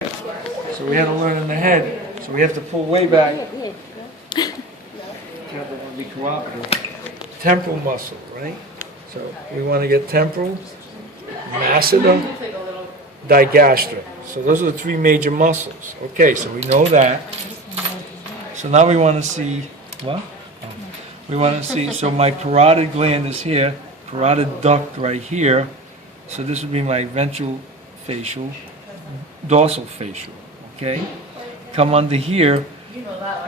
So we had to learn in the head. So we have to pull way back. That would be cooperative. Temporal muscle, right? So we want to get temporal, masseter, digaster. So those are the three major muscles. Okay, so we know that. So now we want to see what? We want to see. So my parotid gland is here, parotid duct right here. So this would be my ventral facial, dorsal facial. Okay, come under here.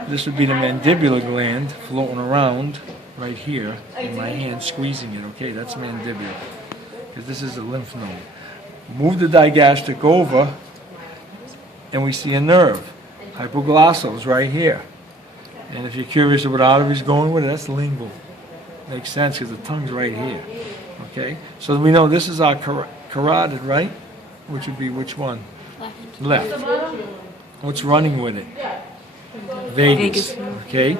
This would be the mandibular gland floating around right here in my hand, squeezing it. Okay, that's mandibular because this is a lymph node. Move the digastric over, and we see a nerve. Hypoglossal is right here. And if you're curious of what artery's going with it, that's lingual. Makes sense because the tongue's right here. Okay, so we know this is our carotid, right? Which would be which one? Left. What's running with it? Vagus. Okay.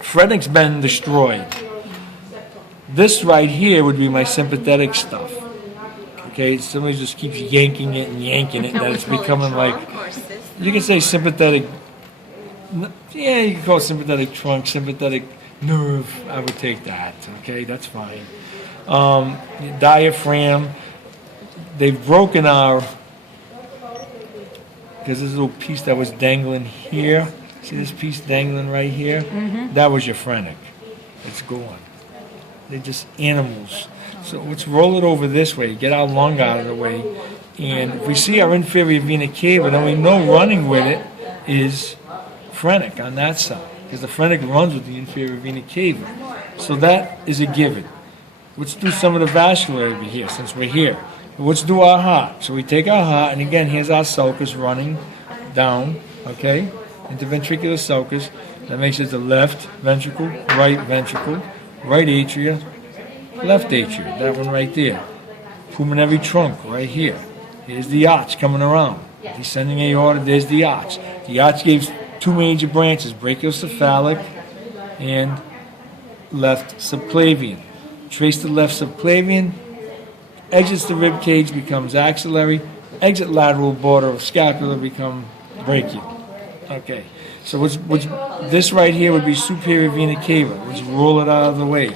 Phrenics been destroyed. This right here would be my sympathetic stuff. Okay, somebody just keeps yanking it and yanking it, and then it's becoming like, you can say sympathetic, yeah, you can call it sympathetic trunk, sympathetic nerve. I would take that. Okay, that's fine. Diaphragm. They've broken our, because this little piece that was dangling here, see this piece dangling right here? That was your phrenic. It's gone. They're just animals. So let's roll it over this way, get our lung out of the way, and if we see our inferior vena cava, then we know running with it is phrenic on that side, because the phrenic runs with the inferior vena cava. So that is a given. Let's do some of the vascular over here, since we're here. Let's do our heart. So we take our heart, and again, here's our sulcus running down, okay, into ventricular sulcus. That makes it the left ventricle, right atria, left atria, that one right there. Pulmonary trunk right here. Here's the arch coming around. Descending aorta, there's the arch. The arch gives two major branches, brachiocephalic and left subclavian. Trace the left subclavian, exits the rib cage, becomes axillary, exit lateral border of scapula, become brachial. Okay, so what's this right here would be superior vena cava. Let's roll it out of the way.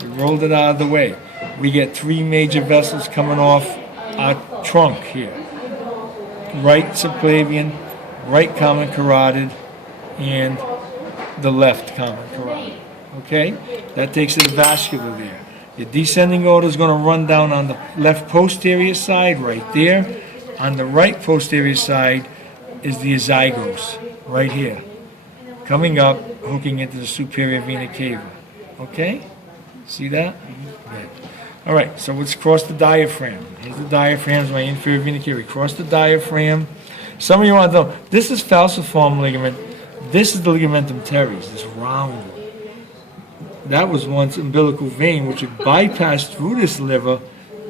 We rolled it out of the way. We get three major vessels coming off our trunk here. Right subclavian, right common carotid, and the left common carotid. Okay, that takes it vascular there. Your descending aorta is going to run down on the left posterior side, right there. On the right posterior side is the azygos, right here. Coming up, hooking into the superior vena cava. Okay? See that? Good. All right, so let's cross the diaphragm. Here's the diaphragm, my inferior vena cava. Cross the diaphragm. Some of you want to know, this is falciform ligament. This is the ligamentum teres, this round one. That was once umbilical vein, which would bypass through this liver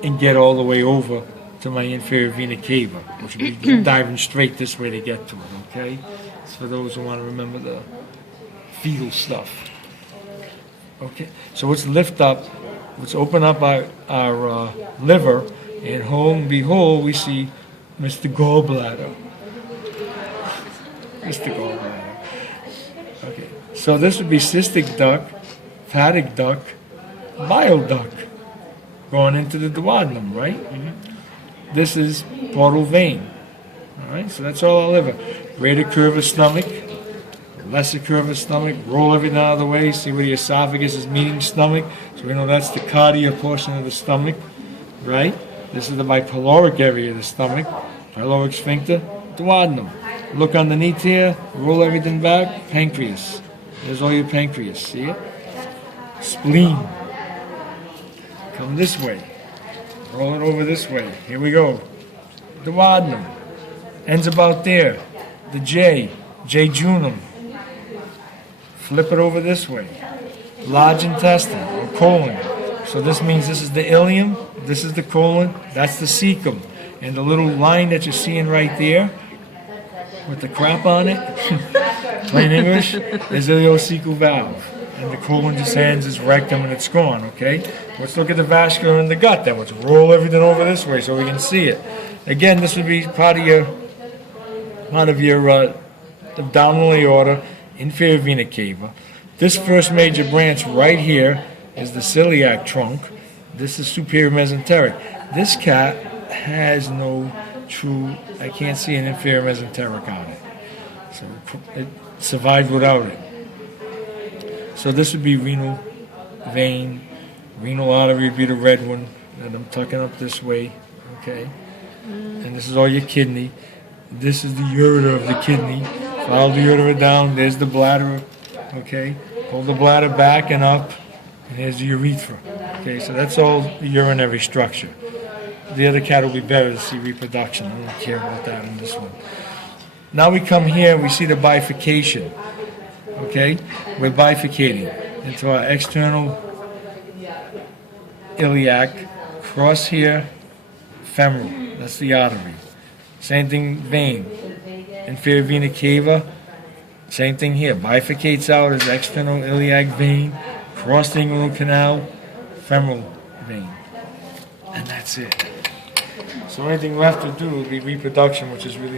and get all the way over to my inferior vena cava, which would be diving straight this way to get to it, okay? It's for those who want to remember the fetal stuff. Okay, so let's lift up, let's open up our liver, and lo and behold, we see Mr. Gallbladder. Mr. Gallbladder. Okay, so this would be cystic duct, hepatic duct, bile duct, going into the duodenum, right? This is portal vein. All right, so that's all our liver. Greater curve of stomach, lesser curve of stomach, roll everything out of the way, see where the esophagus is meeting stomach. So we know that's the cardia portion of the stomach, right? This is the bipyloric area of the stomach, pyloric sphincter, duodenum. Look underneath here, roll everything back, pancreas. There's all your pancreas, see it? Spleen. Come this way. Roll it over this way. Here we go. Duodenum. Ends about there. The jejunum. Flip it over this way. Large intestine, or colon. So this means this is the ileum, this is the colon, that's the cecum. And the little line that you're seeing right there, with the crap on it, plain English, is the ileocecal valve. And the colon just ends its rectum and it's gone, okay? Let's look at the vascular in the gut then. Let's roll everything over this way so we can see it. Again, this would be part of your abdominal aorta, inferior vena cava. This first major branch right here is the celiac trunk. This is superior mesenteric. This cat has no true, I can't see an inferior mesenteric on it. So it survived without it. So this would be renal vein. Renal artery would be the red one that I'm tucking up this way, okay? And this is all your kidney. This is the ureter of the kidney. Follow the ureter down. There's the bladder, okay? Pull the bladder back and up, and there's the urethra. Okay, so that's all the urinary structure. The other cat will be better to see reproduction. I don't care about that in this one. Now we come here and we see the bifurcation. Okay? We're bifurcating into our external iliac, cross here, femoral. That's the artery. Same thing, vein. Inferior vena cava. Same thing here. Bifurcates out as external iliac vein, cross the inguinal canal, femoral vein. And that's it. So anything left to do will be reproduction, which is really